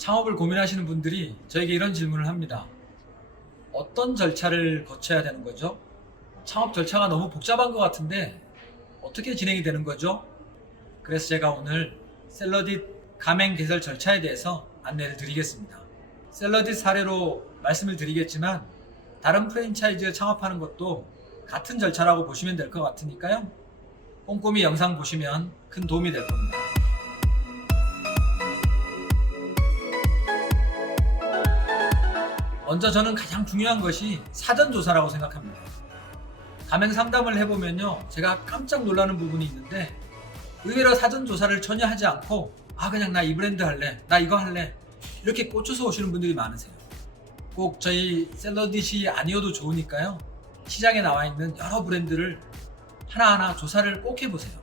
창업을 고민하시는 분들이 저에게 이런 질문을 합니다. 어떤 절차를 거쳐야 되는 거죠? 창업 절차가 너무 복잡한 것 같은데 어떻게 진행이 되는 거죠? 그래서 제가 오늘 샐러딧 가맹 개설 절차에 대해서 안내를 드리겠습니다. 샐러딧 사례로 말씀을 드리겠지만 다른 프랜차이즈 창업하는 것도 같은 절차라고 보시면 될 것 같으니까요. 꼼꼼히 영상 보시면 큰 도움이 될 겁니다. 먼저 저는 가장 중요한 것이 사전조사라고 생각합니다. 가맹 상담을 해보면요, 제가 깜짝 놀라는 부분이 있는데 의외로 사전조사를 전혀 하지 않고 그냥 나 이 브랜드 할래, 나 이거 할래, 이렇게 꽂혀서 오시는 분들이 많으세요. 꼭 저희 샐러딧이 아니어도 좋으니까요, 시장에 나와 있는 여러 브랜드를 하나하나 조사를 꼭 해보세요.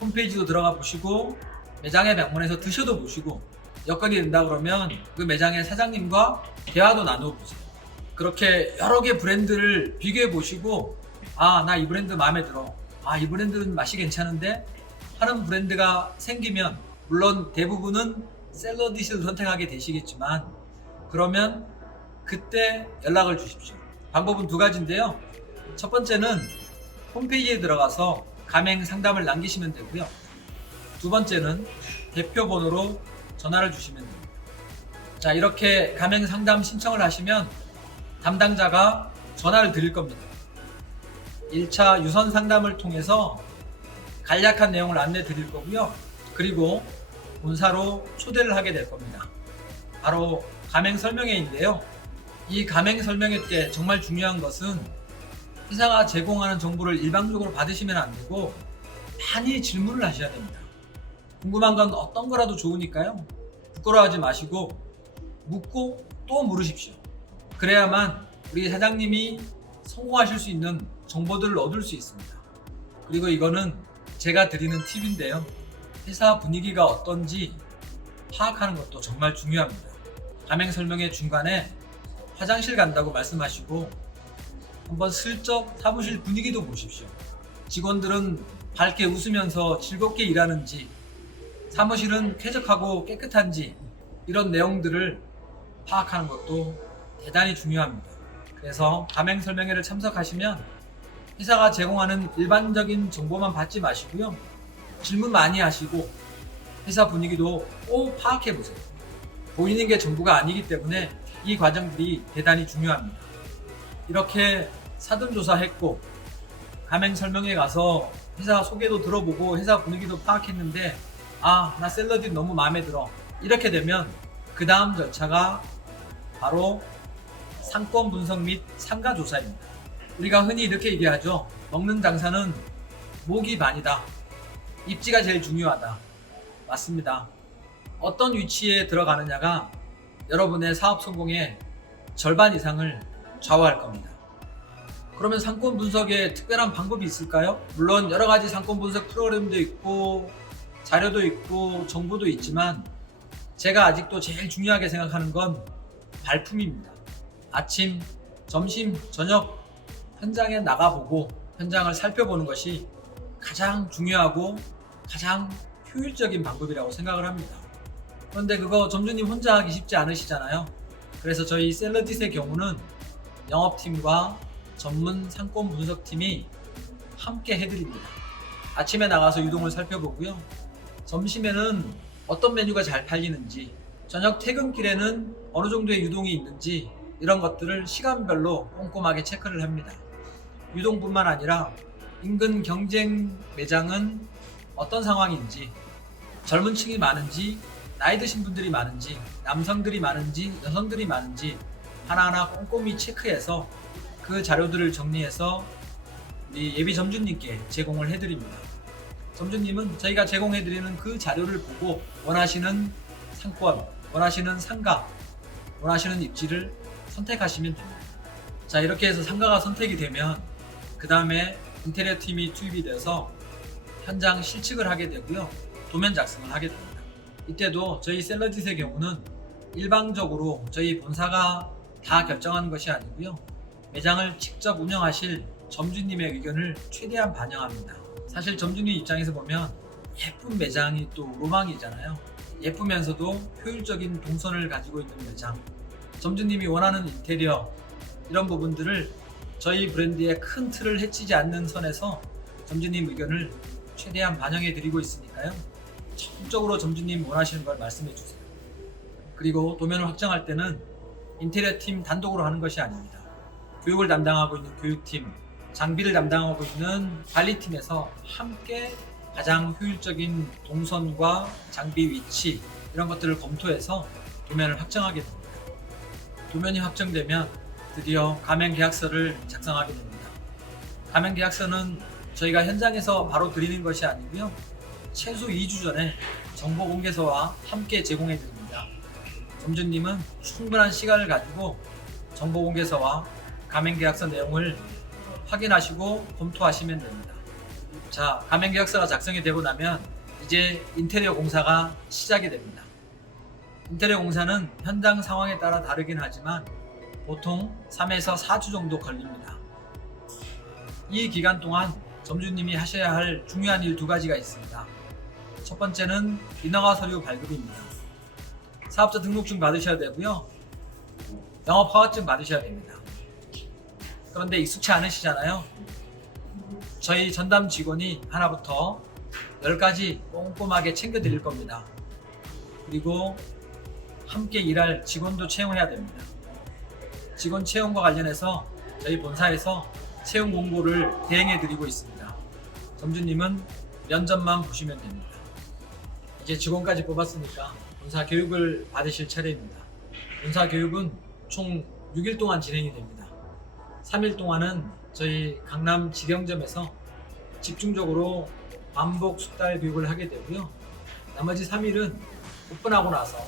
홈페이지도 들어가 보시고 매장에 방문해서 드셔도 보시고 여건이 된다 그러면 그 매장의 사장님과 대화도 나눠보세요. 그렇게 여러 개 브랜드를 비교해 보시고 나 이 브랜드 마음에 들어, 이 브랜드는 맛이 괜찮은데 하는 브랜드가 생기면, 물론 대부분은 샐러딧을 선택하게 되시겠지만 그러면 그때 연락을 주십시오. 방법은 두 가지인데요. 첫 번째는 홈페이지에 들어가서 가맹 상담을 남기시면 되고요. 두 번째는 대표 번호로 전화를 주시면 됩니다. 자, 이렇게 가맹 상담 신청을 하시면 담당자가 전화를 드릴 겁니다. 1차 유선 상담을 통해서 간략한 내용을 안내 드릴 거고요. 그리고 본사로 초대를 하게 될 겁니다. 바로 가맹 설명회인데요. 이 가맹 설명회 때 정말 중요한 것은 회사가 제공하는 정보를 일방적으로 받으시면 안 되고 많이 질문을 하셔야 됩니다. 궁금한 건 어떤 거라도 좋으니까요, 부끄러워하지 마시고 묻고 또 물으십시오. 그래야만 우리 사장님이 성공하실 수 있는 정보들을 얻을 수 있습니다. 그리고 이거는 제가 드리는 팁인데요, 회사 분위기가 어떤지 파악하는 것도 정말 중요합니다. 가맹 설명회 중간에 화장실 간다고 말씀하시고 한번 슬쩍 사무실 분위기도 보십시오. 직원들은 밝게 웃으면서 즐겁게 일하는지, 사무실은 쾌적하고 깨끗한지, 이런 내용들을 파악하는 것도 대단히 중요합니다. 그래서 가맹 설명회를 참석하시면 회사가 제공하는 일반적인 정보만 받지 마시고요, 질문 많이 하시고 회사 분위기도 꼭 파악해 보세요. 보이는 게 전부가 아니기 때문에 이 과정들이 대단히 중요합니다. 이렇게 사전조사했고 가맹 설명회 가서 회사 소개도 들어보고 회사 분위기도 파악했는데 나 샐러딧 너무 마음에 들어, 이렇게 되면 그 다음 절차가 바로 상권 분석 및 상가 조사입니다. 우리가 흔히 이렇게 얘기하죠. 먹는 장사는 목이 반이다, 입지가 제일 중요하다. 맞습니다. 어떤 위치에 들어가느냐가 여러분의 사업 성공의 절반 이상을 좌우할 겁니다. 그러면 상권 분석에 특별한 방법이 있을까요? 물론 여러 가지 상권 분석 프로그램도 있고 자료도 있고 정보도 있지만 제가 아직도 제일 중요하게 생각하는 건 발품입니다. 아침, 점심, 저녁 현장에 나가보고 현장을 살펴보는 것이 가장 중요하고 가장 효율적인 방법이라고 생각을 합니다. 그런데 그거 점주님 혼자 하기 쉽지 않으시잖아요. 그래서 저희 샐러딧의 경우는 영업팀과 전문 상권 분석팀이 함께 해드립니다. 아침에 나가서 유동을 살펴보고요, 점심에는 어떤 메뉴가 잘 팔리는지, 저녁 퇴근길에는 어느 정도의 유동이 있는지, 이런 것들을 시간별로 꼼꼼하게 체크를 합니다. 유동뿐만 아니라 인근 경쟁 매장은 어떤 상황인지, 젊은 층이 많은지, 나이 드신 분들이 많은지, 남성들이 많은지, 여성들이 많은지 하나하나 꼼꼼히 체크해서 그 자료들을 정리해서 우리 예비 점주님께 제공을 해드립니다. 점주님은 저희가 제공해드리는 그 자료를 보고 원하시는 상권, 원하시는 상가, 원하시는 입지를 선택하시면 됩니다. 자, 이렇게 해서 상가가 선택이 되면 그 다음에 인테리어 팀이 투입이 돼서 현장 실측을 하게 되고요, 도면 작성을 하게 됩니다. 이때도 저희 샐러딧의 경우는 일방적으로 저희 본사가 다 결정하는 것이 아니고요, 매장을 직접 운영하실 점주님의 의견을 최대한 반영합니다. 사실 점주님 입장에서 보면 예쁜 매장이 또 로망이잖아요. 예쁘면서도 효율적인 동선을 가지고 있는 매장, 점주님이 원하는 인테리어, 이런 부분들을 저희 브랜드의 큰 틀을 해치지 않는 선에서 점주님 의견을 최대한 반영해 드리고 있으니까요. 적극적으로 점주님 원하시는 걸 말씀해 주세요. 그리고 도면을 확장할 때는 인테리어 팀 단독으로 하는 것이 아닙니다. 교육을 담당하고 있는 교육팀, 장비를 담당하고 있는 관리팀에서 함께 가장 효율적인 동선과 장비 위치, 이런 것들을 검토해서 도면을 확정하게 됩니다. 도면이 확정되면 드디어 가맹 계약서를 작성하게 됩니다. 가맹 계약서는 저희가 현장에서 바로 드리는 것이 아니고요. 최소 2주 전에 정보 공개서와 함께 제공해 드립니다. 점주님은 충분한 시간을 가지고 정보 공개서와 가맹 계약서 내용을 확인하시고 검토하시면 됩니다. 자, 가맹 계약서가 작성이 되고 나면 이제 인테리어 공사가 시작이 됩니다. 인테리어 공사는 현장 상황에 따라 다르긴 하지만 보통 3에서 4주 정도 걸립니다. 이 기간 동안 점주님이 하셔야 할 중요한 일 2가지가 있습니다. 첫 번째는 인허가 서류 발급입니다. 사업자 등록증 받으셔야 되고요. 영업 허가증 받으셔야 됩니다. 그런데 익숙치 않으시잖아요. 저희 전담 직원이 하나부터 10가지 꼼꼼하게 챙겨 드릴 겁니다. 그리고 함께 일할 직원도 채용해야 됩니다. 직원 채용과 관련해서 저희 본사에서 채용 공고를 대행해 드리고 있습니다. 점주님은 면접만 보시면 됩니다. 이제 직원까지 뽑았으니까 본사 교육을 받으실 차례입니다. 본사 교육은 총 6일 동안 진행이 됩니다. 3일 동안은 저희 강남 직영점에서 집중적으로 반복 숙달 교육을 하게 되고요. 나머지 3일은 오픈하고 나서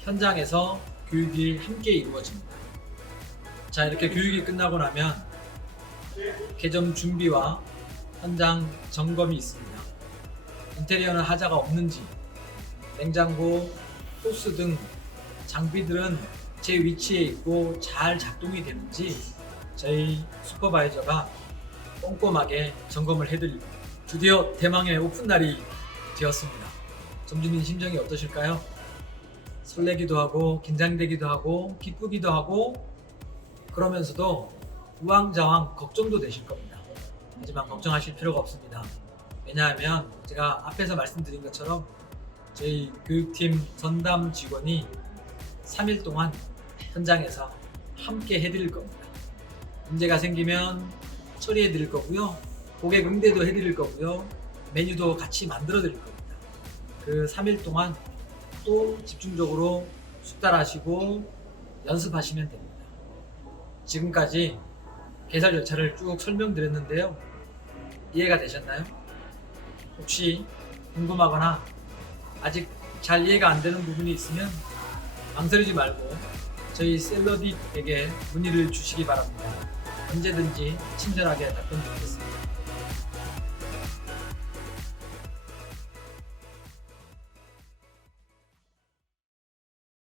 현장에서 교육이 함께 이루어집니다. 자, 이렇게 교육이 끝나고 나면 개점 준비와 현장 점검이 있습니다. 인테리어는 하자가 없는지, 냉장고, 호스 등 장비들은 제 위치에 있고 잘 작동이 되는지 저희 슈퍼바이저가 꼼꼼하게 점검을 해드리고, 드디어 대망의 오픈 날이 되었습니다. 점주님 심정이 어떠실까요? 설레기도 하고 긴장되기도 하고 기쁘기도 하고, 그러면서도 우왕좌왕 걱정도 되실 겁니다. 하지만 걱정하실 필요가 없습니다. 왜냐하면 제가 앞에서 말씀드린 것처럼 저희 교육팀 전담 직원이 3일 동안 현장에서 함께 해드릴 겁니다. 문제가 생기면 처리해 드릴 거고요. 고객 응대도 해드릴 거고요. 메뉴도 같이 만들어 드릴 겁니다. 그 3일 동안 또 집중적으로 숙달하시고 연습하시면 됩니다. 지금까지 개설 절차를 쭉 설명드렸는데요. 이해가 되셨나요? 혹시 궁금하거나 아직 잘 이해가 안 되는 부분이 있으면 망설이지 말고 저희 셀러디에게 문의를 주시기 바랍니다. 언제든지 친절하게 답변드리겠습니다.